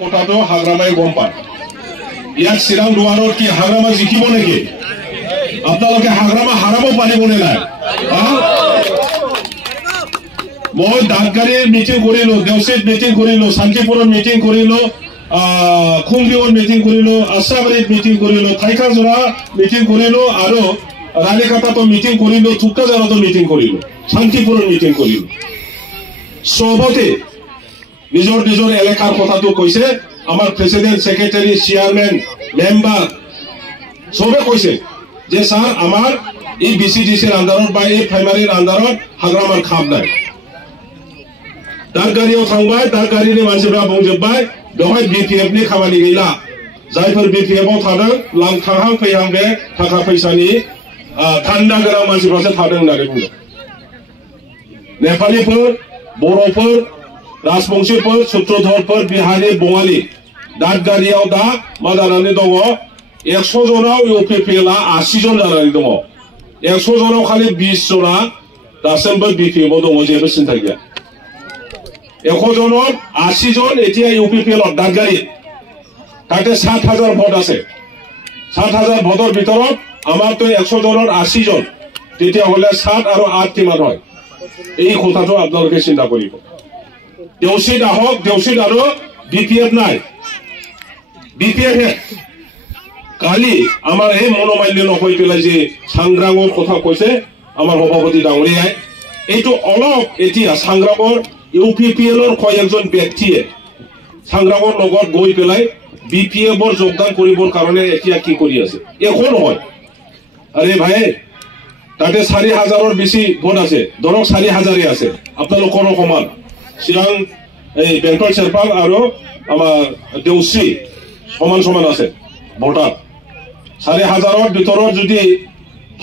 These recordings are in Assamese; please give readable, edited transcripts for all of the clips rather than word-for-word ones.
কথাটো হাগ্ৰামাই গম পায় ইয়াত চিৰাং দুৱাৰৰ কি হাগ্ৰামা জিকিব নেকি আপোনালোকে হাগ্ৰামা হাৰাব পাৰিবনে নাই মই দাঁতগাড়ীৰ মিটিং কৰিলো দেউচিত মিটিং কৰিলো শান্তিপুৰত মিটিং কৰিলো খুমদিৱত মিটিং কৰিলো আছাবাৰীত মিটিং কৰিলো থাইখাজৰা মিটিং কৰিলো আৰু ৰাণীখাটাতো মিটিং কৰিলো থুক্কাজাৰতো মিটিং কৰিলো শান্তিপুৰত মিটিং কৰিলো সবতে নিজৰ নিজৰ এলেকাৰ কথাটো কৈছে আমাৰ প্ৰেসিডেন্ট সেক্ৰেটাৰী চেয়াৰম্যান মেম্বাৰ সবে কৈছে যে স্যার আমার এই বিসিডিসির আন্ডারত বা এই প্রাইমারির আন্ডারত হাগ্রামার খাপ নাই দাঁতগাড়িও থাকবাय দাঁতগাড়িनि मानसिफ्रा बुंजोबबाय बेवहाय बिपिएफनि खामानि गैला जायफोर बिपिएफआव थादों लांथांहां फैहां बे थाखा फैसानि थान्दा गोनां मानसिफ्रासो थादों होननानै बुंदों नेपालिफोर बर'फोर राजबंशीफोर सूत्रधरफोर बिहारी बङाली दादगारियाव दा मा जानानै दङ 100 जनाव इउपिपिएलआ 80 जन जानानै दङ 100 जनाव खालि 20 जना दासिमबो बिपिएफआव दङ जेबो सिन्था गैया 100 जनाव 80 जन এতিয়া ইউপিপিএলৰ দাদগাৰি তাতে 70,000 ভোট আছে 70,000 ভোটৰ ভিতৰত আমাৰতো 100 জনৰ 80 জন তেতিয়া হলে 7 আৰু 8 কিমান হয় এই কথাটো আপোনালোকে চিন্তা কৰিব দেউচিত আহক দেউচিত আৰু বিপিএফ নাই বিপিএফ কালি আমাৰ এই মনোমাল্য নকৰি পেলাই যে সংগ্ৰামৰ কথা কৈছে আমাৰ সভাপতি ডাঙৰীয়াই এইটো অলপ এতিয়া সংগ্ৰামৰ ইউপিপিএলৰ কয়েকজন ব্যক্তিয়ে সংগ্ৰামৰ লগত গৈ পেলাই বিপিএফৰ যোগদান কৰিবৰ কাৰণে এতিয়া কি কৰি আছে একো নহয় আৰে ভাই তাতে 4,000ৰ বেছি ভোট আছে ধৰক 4,000 আছে আপোনালোকৰ সমান চিৰাং এই বেংটল চেৰপাল আৰু আমাৰ দেউচি সমান সমান আছে ভোটাৰ 4,000ৰ ভিতৰত যদি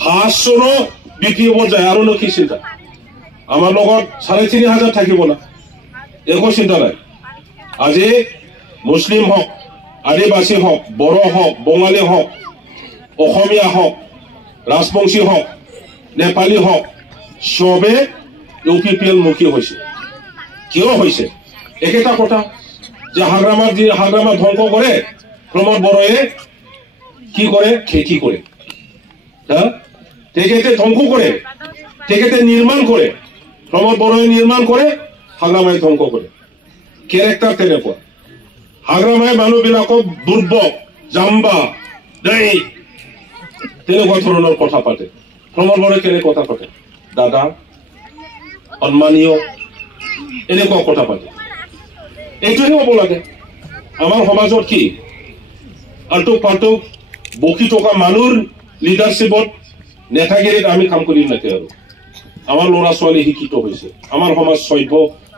500 বিপিএফৰ যায় আৰু কি চিন্তা আমাৰ লগত 3,500 থাকিব না একো চিন্তা নাই আজি মুসলিম হক আদিবাসী হক বড়ো হক বঙালী হক অসমীয়া হক ৰাজবংশী হক নেপালী হক সবে ইউপিপিএল মুখী হৈছে কিয় হৈছে একেটা কথা যে হাগ্ৰামা ধ্বংস কৰে প্ৰমোদ বড়োয়ে কি কৰে খেতি কৰে হ্যাঁ তেখেতে ধ্বংস কৰে তেখেতে নিৰ্মাণ কৰে প্ৰমোদ বড়োয়ে নিৰ্মাণ কৰে হাগ্ৰামাই ধ্বংস কৰে ক্যাৰেক্টাৰ তেনেকুৱা হাগ্ৰামাই মানুহবিলাকক দুৰ্বল জাম্বা দেই তেনেকুৱা ধৰণৰ কথা পাতে প্ৰমোদ বড়োয়ে কেনে কথা পাতে দাদা সন্মানীয় এনেকুৱা কথা পাতে এইটোহে হ'ব লাগে আমাৰ সমাজত কি আল্টু পাল্টু বকি থকা মানুহৰ লিডাৰশ্বিপত নেতাগিৰিত আমি কাম কৰি নাকে আৰু আমাৰ ল'ৰা ছোৱালী শিক্ষিত হৈছে আমাৰ সমাজ সভ্য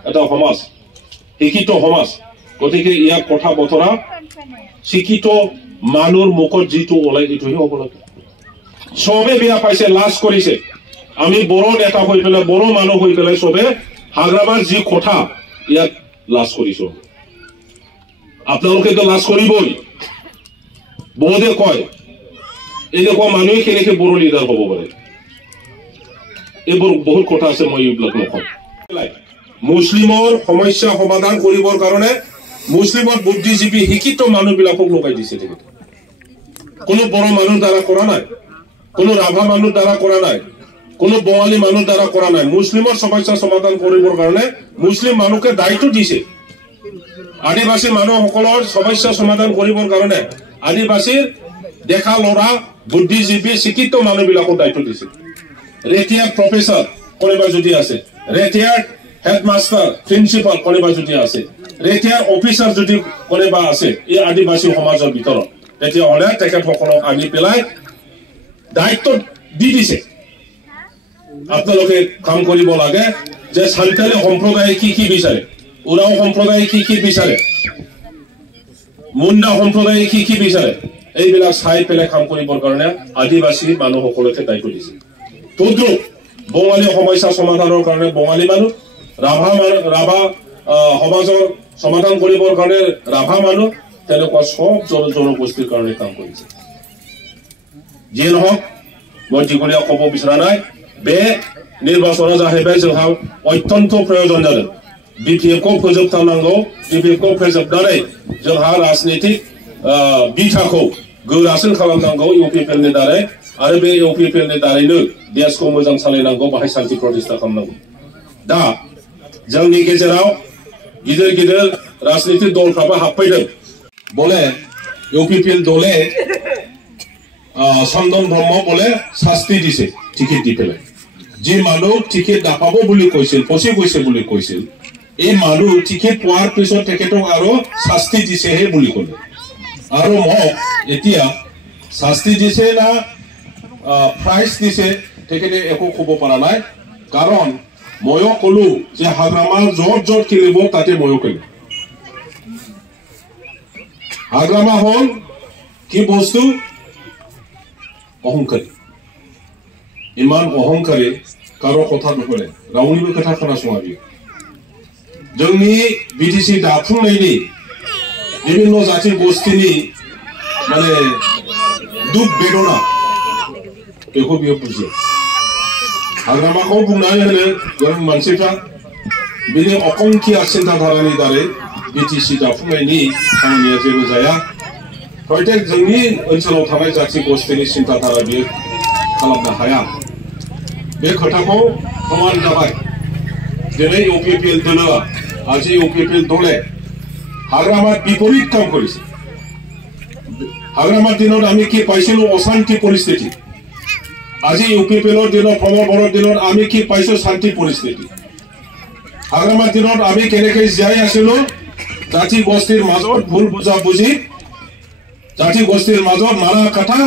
এটা সমাজ শিক্ষিত সমাজ গতিকে ইয়াৰ কথা বতৰা শিক্ষিত মানুহৰ মুখত যিটো ওলাই এইটোহে হ'ব লাগে সবে বেয়া পাইছে লাজ কৰিছে আমি বড়ো নেতা হৈ পেলাই বড়ো মানুহ হৈ পেলাই সবে হাগ্ৰামাৰ যি কথা ইয়াত লাজ কৰিছো আপোনালোকেতো লাজ কৰিবই বহুতে কয় এনেকুৱা মানুহে কেনেকে বড়ো লিডাৰ হ'ব পাৰে এইবোৰ বহুত কথা আছে মই এইবিলাক নকওঁ মুছলিমৰ সমস্যা সমাধান কৰিবৰ কাৰণে মুছলিমৰ বুদ্ধিজীৱী শিক্ষিত মানুহবিলাকক লগাই দিছে তেখেতে কোনো বড়ো মানুহ দ্বাৰা কৰা নাই কোনো ৰাভা মানুহ দ্বাৰা কৰা নাই কোনো বঙালী মানুহ দ্বাৰা কৰা নাই মুছলিমৰ সমস্যা সমাধান কৰিবৰ কাৰণে মুছলিম মানুহকে দায়িত্ব দিছে আদিবাসী মানুহসকলৰ সমস্যা সমাধান কৰিবৰ কাৰণে আদিবাসীৰ দেখা লৰা বুদ্ধিজীৱী শিক্ষিত মানুহবিলাকক দায়িত্ব দিছে ৰেটিয়াৰ প্ৰফেসৰ কোনোবা যদি আছে ৰেটিয়াৰ হেডমাষ্টাৰ প্ৰিন্সিপাল কোনোবা যদি আছে ৰেটিয়াৰ অফিচাৰ যদি কোনোবা আছে এই আদিবাসী সমাজৰ ভিতৰত তেতিয়া হলে তেখেতসকলক আনি পেলাই দায়িত্ব দি দিছে আপোনালোকে কাম কৰিব লাগে যে সান্তালী সম্প্ৰদায়ে কি বিচাৰে উৰাও সম্প্ৰদায়ে কি বিচাৰে মুণ্ডা সম্প্ৰদায়ে কি বিচাৰে এইবিলাক চাই পেলাই কাম কৰিবৰ কাৰণে আদিবাসী মানুহসকলকে দায়িত্ব দিছে তদ্ৰু বঙালী সমস্যা সমাধানৰ কাৰণে বঙালী মানুহ ৰাভা সমাজৰ সমাধান কৰিবৰ কাৰণে ৰাভা মানুহ তেনেকুৱা সব জনগোষ্ঠীৰ কাৰণে কাম কৰিছে যিয়ে নহওক মই দীঘলীয়া ক'ব বিচৰা নাই বে নিৰ্বাচন যাহেবে जोंहा অত্যন্ত প্ৰয়োজন জানো BPF को फोजोबथारनांगौ BPF को फोजोबनानै जोंहा राजनीतिक बिथाखौ गोरासिन खालामनांगौ UPPL नि दारै आरो बे UPPL नि दारैनो देशखौ मोजां सालायनांगौ बाहाय शान्ति प्रतिष्ठा खालामनांगौ दा जोंनि गेजेराव गिदिर गिदिर राजनीतिक दलफ्राबो हाबफैदों বলে UPPL দলে চন্দন ব্ৰহ্ম বলে শাস্তি দিছে টিকেট দি পেলাই যে মানুহ টিকেট নাপাব বুলি কৈছিল পচি গৈছে বুলি কৈছিল এই মানুহ টিকেট পোৱাৰ পিছত তেখেতক আৰু শাস্তি দিছেহে বুলি ক'লে আৰু মোক এতিয়া শাস্তি দিছে না প্ৰাইজ দিছে তেখেতে একো ক'ব পৰা নাই কাৰণ ময়ো ক'লো যে হাগ্ৰামা য'ত য'ত খেলিব তাতে ময়ো খেলিম হাগ্ৰামা হ'ল কি বস্তু অহংকাৰী ইমান অহংকাৰী কাৰো কথা নুশুনে ৰাউনিबो खोथा खोनासङा बियो जोंनि बिटिसि दाफुंनायनि বিভিন্ন জাতি গোষ্ঠীनि माने दुख बेदना बेखौ बियो बुजियो हाग्रामाखौ बुंनानै होनो गोरों मानसिफ्रा बिनि अखंखिया सिन्ताधारानि दारै बिटिसि दाफुंनायनि खामानिया जेबो जाया प्रत्येक जोंनि ओनसोलाव थानाय जाति गोष्ठीनि सिन्ताधारा बियो खालामनो हाया बे खोथाखौ प्रमाण जाबाय दिनै UPPL दलआ আজি UPPL दले हाग्रामार বিপরীত কাম কৰিছে হাগ্ৰামাৰ দিনত আমি কি পাইছিলো অশান্তি পৰিস্থিতি আজি UPPLৰ দিনত প্ৰমোদ বৰৰ দিনত আমি কি পাইছো শান্তি পৰিস্থিতি হাগ্ৰামাৰ দিনত আমি কেনেকৈ জীয়াই আছিলো জাতি গোষ্ঠীৰ মাজত ভুল বুজা বুজি জাতি গোষ্ঠীৰ মাজত মাৰা কাটা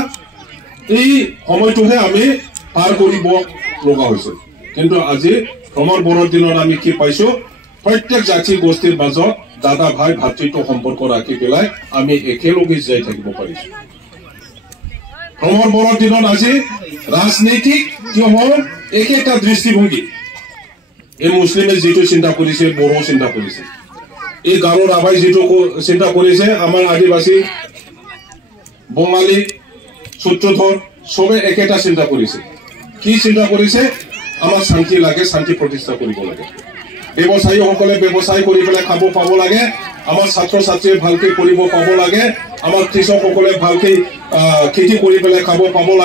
এই সময়টোহে আমি পাৰ কৰিব লগা হৈছিল কিন্তু আজি প্ৰমোদ বৰৰ দিনত আমি কি পাইছো প্ৰত্যেক জাতি গোষ্ঠীৰ মাজত দাদা ভাই ভাতৃত্ব সম্পৰ্ক ৰাখি পেলাই আমি একেলগে জীয়াই থাকিব পাৰিছো প্ৰমোদ বৰৰ দিনত আজি ৰাজনীতিক কি হ'ল একেটা দৃষ্টিভংগী এই মুছলিমে যেটো চিন্তা কৰিছে বড়ো চিন্তা কৰিছে এই গাৰো ৰাভাই যেটো চিন্তা কৰিছে আমাৰ আদিবাসী বঙালী সূত্ৰধৰ সবে একেটা চিন্তা কৰিছে কি চিন্তা কৰিছে আমাৰ শান্তি লাগে শান্তি প্ৰতিষ্ঠা কৰিব লাগে ব্যৱসায়ী সকলে ব্যৱসায় কৰি পেলাই খাব পাব লাগে আমাৰ ছাত্ৰ ছাত্ৰী ভালকৈ কৰিব পাব লাগে আমাৰ কৃষক সকলে ভালকৈ খেতি কৰি পেলাই খাব পাব লাগে